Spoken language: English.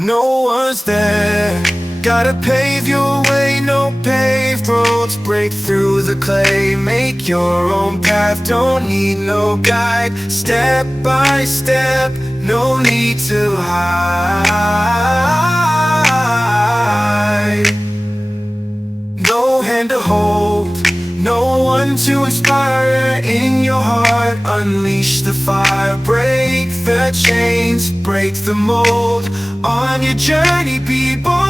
No one's there. Gotta pave your way, no paved roads. Break through the clay, make your own path. Don't need no guide, step by step. No need to hide. No hand to hold, no one to inspire. In your heart, unleash the fire. Break the chains, break the mold. On your journey, be bold.